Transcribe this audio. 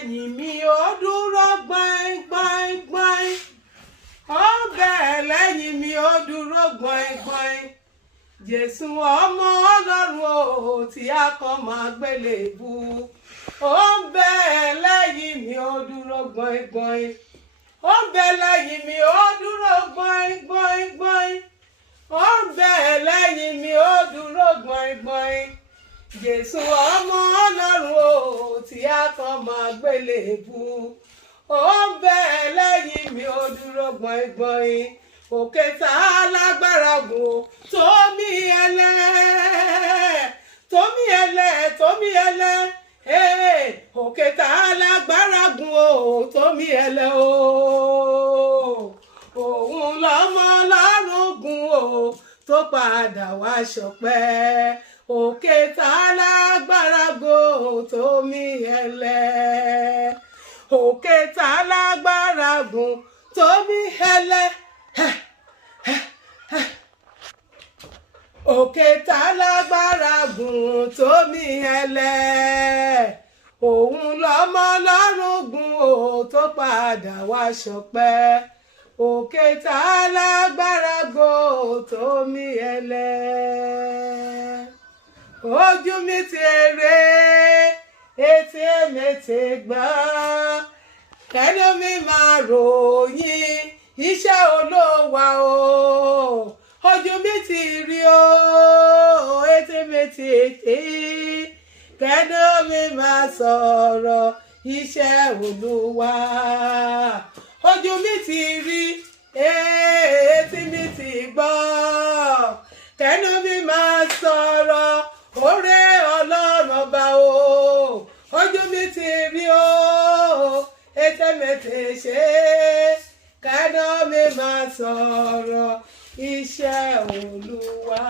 lẹ́yìn mi ó dúró gbọ̀ngbọ̀ngbọ̀n. Ó ń bẹ lẹ́yìn mi ó dúró gbọ̀ngbọ̀n. Jésù ọmọ Ọlọ́run o tí a kàn máa gbélébùú. Ó ń bẹ lẹ́yìn mi ó dúró gbọ̀ngbọ̀n. Ó ń bẹ lẹ́yìn mi ó dúró gbọ̀ngbọ̀ngbọ̀n. Ó ń bẹ lẹ́yìn mi ó dúró gbọ̀ngbọ̀n. Jésù ọmọ Ọlọ́run o tí a kàn máa gbélébùú. Ó ń bẹ lẹ́yìn mi ó dúró gbọ̀ngbọ̀n. Òkè tá lágbára gùn tómi ẹlẹ́, tómi ẹlẹ́, tómi ẹlẹ́. Òkè tá lágbára gùn o tómi ẹlẹ́ o. Òun lọ́mọ Ọlọ́run gùn o tó padà wá ṣọpẹ́. Òkè tá lágbára gùn o tómi ẹlẹ́. Òkè tá lágbára gùn tómi ẹlẹ́. Òkè tá lágbára gùn tómi ẹlẹ́. Òun lọ́mọ Ọlọ́run gùn o tó padà wá ṣọpẹ́. Òkè tá lágbára gùn tómi ẹlẹ́. Ojú mi ti rí, etí mi ti gbọ́. Kẹ́nu mi máa ròyìn iṣẹ́ Olúwa o. Ojú mi ti rí o, etí mi ti gbọ́. Kẹ́nu mi máa sọ̀rọ̀ iṣẹ́ Olúwa. Ojú mi ti rí, etí mi ti gbọ́. Kẹ́nu mi máa sọ̀rọ̀ oore Ọlọ́run ọba o. Ojú mi ti rí o, etí mi ti ṣe. Kẹ́nu mi máa sọ̀rọ̀ iṣẹ́ Olúwa.